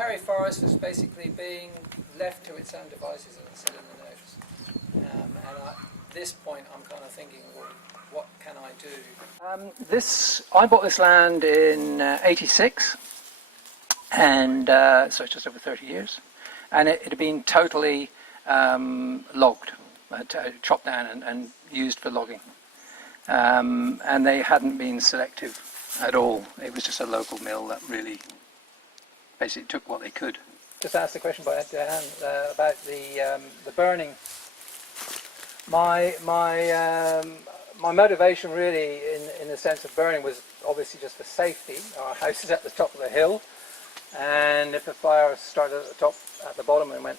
Karri forest was basically being left to its own devices, as I said in the notes. And at this point, I'm kind of thinking, well, what can I do? I bought this land in '86, and so it's just over 30 years, and it had been totally logged, chopped down and used for logging, and they hadn't been selective at all. It was just a local mill that really basically took what they could. Just asked the question by Dan about the burning. My motivation really in the sense of burning was obviously just for safety. Our house is at the top of the hill, and if the fire started at the top, at the bottom and went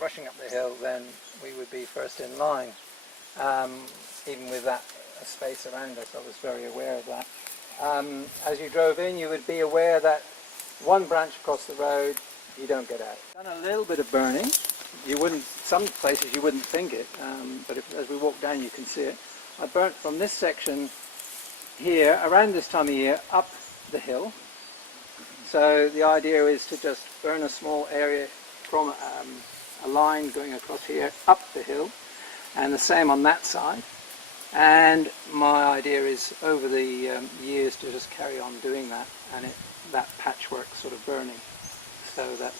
rushing up the hill, then we would be first in line. Even with that space around us, I was very aware of that. As you drove in, you would be aware that one branch across the road, you don't get out. Done a little bit of burning. You wouldn't, some places you wouldn't think it, but as we walk down you can see it. I burnt from this section here, around this time of year, up the hill. So the idea is to just burn a small area from a line going across here, up the hill, and the same on that side. And my idea is over the years to just carry on doing that, and that patchwork sort of burning, so that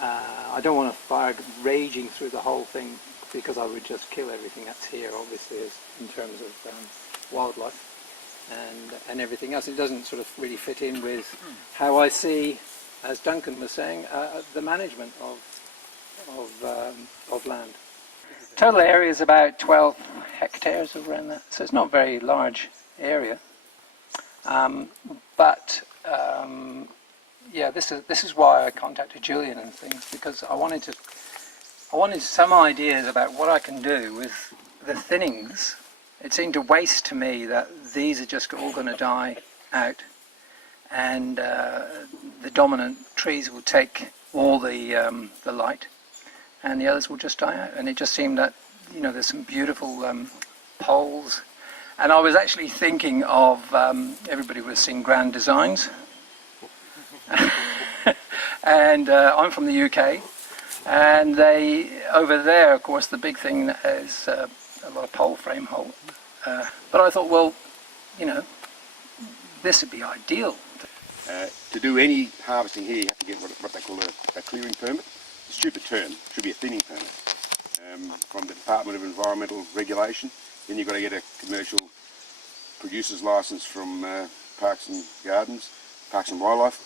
I don't want a fire raging through the whole thing, because I would just kill everything that's here, obviously, in terms of wildlife and everything else. It doesn't sort of really fit in with how I see, as Duncan was saying, the management of land. Total area is about 12 hectares around that, so it's not a very large area. Yeah, this is why I contacted Julian and things, because I wanted some ideas about what I can do with the thinnings. It seemed a waste to me that these are just all going to die out, and the dominant trees will take all the light, and the others will just die out. And it just seemed that, you know, there's some beautiful poles. And I was actually thinking of, everybody would have seen Grand Designs. And I'm from the UK. And they, over there, of course, the big thing is a lot of pole frame hole. But I thought, well, you know, this would be ideal. To do any harvesting here, you have to get what they call a clearing permit. A stupid term, should be a thinning permit from the Department of Environmental Regulation. Then you've got to get a commercial producer's licence from Parks and Gardens, Parks and Wildlife,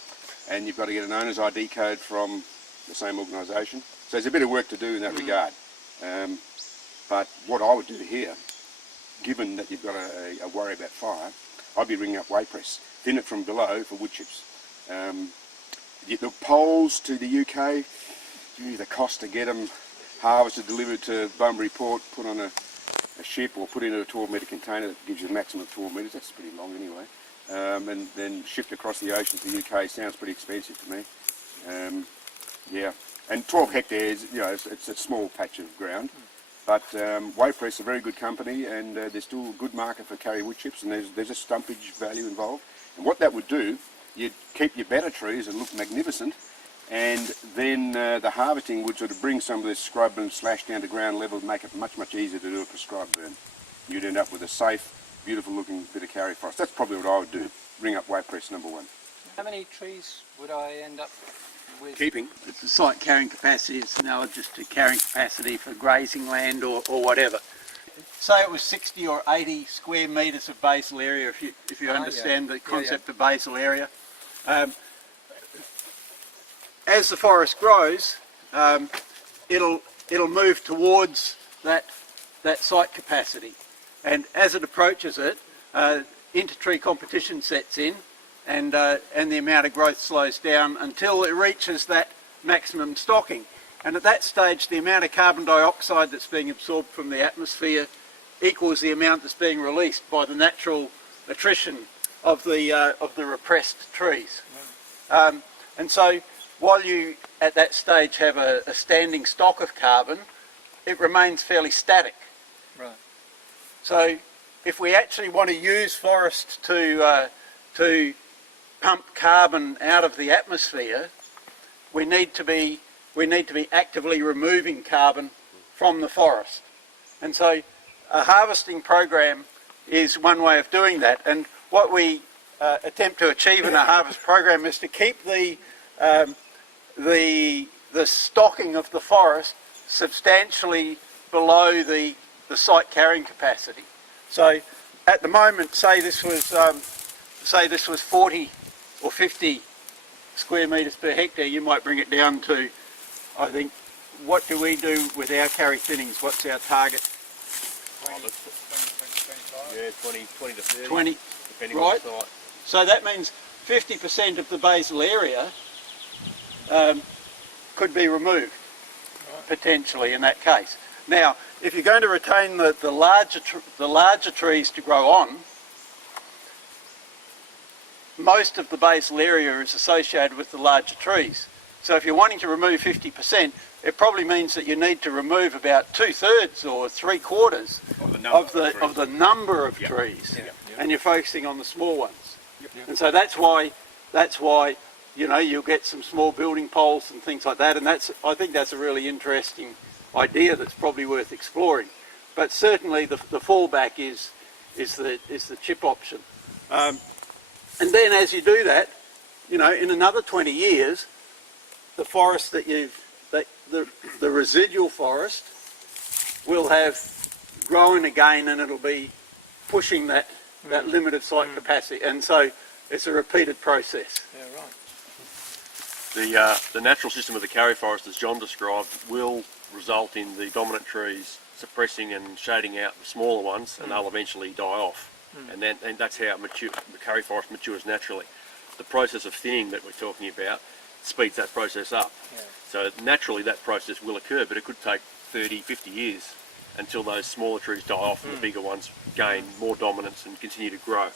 and you've got to get an owner's ID code from the same organisation. So there's a bit of work to do in that regard. But what I would do here, given that you've got a worry about fire, I'd be ringing up Waypress, thin it from below for wood chips. The poles to the UK, the cost to get them harvested, delivered to Bunbury Port, put on a ship or put into a 12-metre container that gives you a maximum of 12 metres, that's pretty long anyway, and then shipped across the ocean to the UK sounds pretty expensive to me. Yeah, and 12 hectares, you know, it's a small patch of ground, but Waypress is a very good company, and there's still a good market for Karri wood chips, and there's a stumpage value involved. And what that would do, you'd keep your better trees and look magnificent, and then the harvesting would sort of bring some of this scrub and slash down to ground level, make it much, much easier to do a prescribed burn. You'd end up with a safe, beautiful looking bit of Karri forest. That's probably what I would do, ring up Waypress #1. How many trees would I end up with? Keeping? The site carrying capacity is now just a carrying capacity for grazing land or whatever. Say it was 60 or 80 square metres of basal area, if you understand the concept of basal area. As the forest grows, it'll move towards that site capacity, and as it approaches it, inter-tree competition sets in, and the amount of growth slows down until it reaches that maximum stocking. And at that stage, the amount of carbon dioxide that's being absorbed from the atmosphere equals the amount that's being released by the natural attrition of the repressed trees. And so, while you at that stage have a standing stock of carbon, it remains fairly static. Right. So if we actually want to use forest to pump carbon out of the atmosphere, we need to be actively removing carbon from the forest. And so a harvesting program is one way of doing that. And what we attempt to achieve in a harvest program is to keep the stocking of the forest substantially below the site carrying capacity. So at the moment, say this was 40 or 50 square metres per hectare, you might bring it down to, I think, what do we do with our carry thinnings? What's our target? 20, 20 to 30, 20, depending right. on the site. So that means 50% of the basal area could be removed, potentially, in that case. Now, if you're going to retain the larger trees to grow on, most of the basal area is associated with the larger trees. So if you're wanting to remove 50%, it probably means that you need to remove about 2/3 or 3/4 of the number of trees, and you're focusing on the small ones. And so that's why you know, you'll get some small building poles and things like that, and I think that's a really interesting idea that's probably worth exploring. But certainly the fallback is the chip option. And then as you do that, you know, in another 20 years, the forest the residual forest will have grown again, and it'll be pushing that limit of site capacity. And so it's a repeated process. Yeah, right. The natural system of the carry forest, as John described, will result in the dominant trees suppressing and shading out the smaller ones, and they'll eventually die off. And that's how the carry forest matures naturally. The process of thinning that we're talking about speeds that process up. Yeah. So naturally that process will occur, but it could take 30, 50 years until those smaller trees die off and the bigger ones gain more dominance and continue to grow.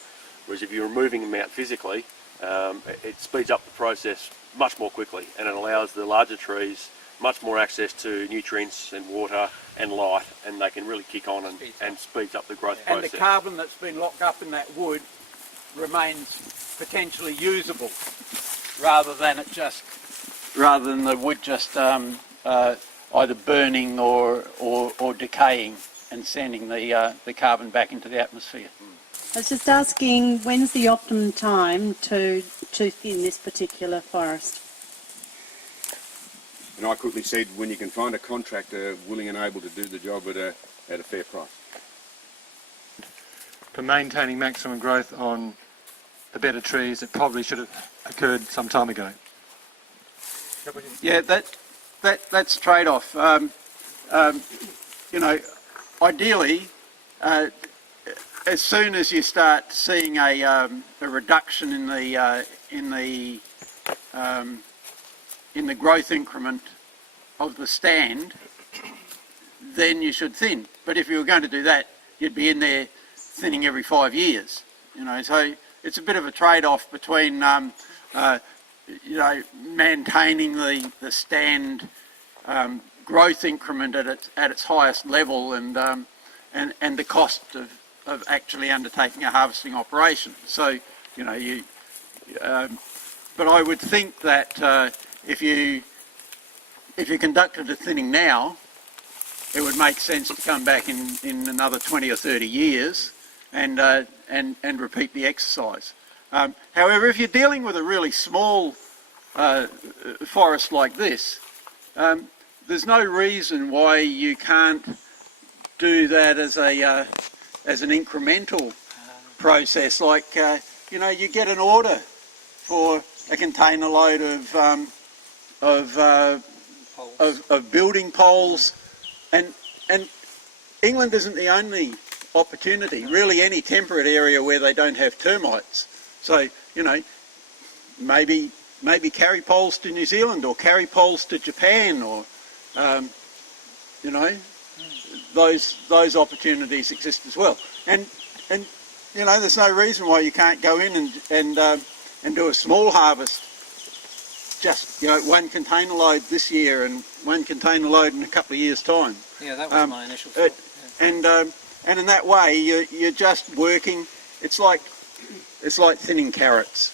Whereas if you're removing them out physically, it speeds up the process much more quickly, and it allows the larger trees much more access to nutrients and water and light, and they can really kick on and speeds up the growth process. And the carbon that's been locked up in that wood remains potentially usable, rather than the wood just either burning or decaying and sending the carbon back into the atmosphere. I was just asking, when's the optimum time to thin this particular forest? And I quickly said, when you can find a contractor willing and able to do the job at a fair price. For maintaining maximum growth on the better trees, it probably should have occurred some time ago. Yeah, that's a trade-off. You know, ideally, as soon as you start seeing a reduction in the growth increment of the stand, then you should thin. But if you were going to do that, you'd be in there thinning every 5 years. You know, so it's a bit of a trade-off between you know, maintaining the stand growth increment at its highest level, and the cost of actually undertaking a harvesting operation. So, you know, but I would think that if you conducted a thinning now, it would make sense to come back in another 20 or 30 years and repeat the exercise. However, if you're dealing with a really small forest like this, there's no reason why you can't do that as an incremental process. Like, you know, you get an order for a container load of building poles, and England isn't the only opportunity. Really, any temperate area where they don't have termites. So, you know, maybe carry poles to New Zealand, or carry poles to Japan, or you know, those opportunities exist as well. And you know, there's no reason why you can't go in and do a small harvest. Just, you know, one container load this year and one container load in a couple of years' time. Yeah, that was my initial thought. Yeah. And in that way, you're just working. It's like thinning carrots.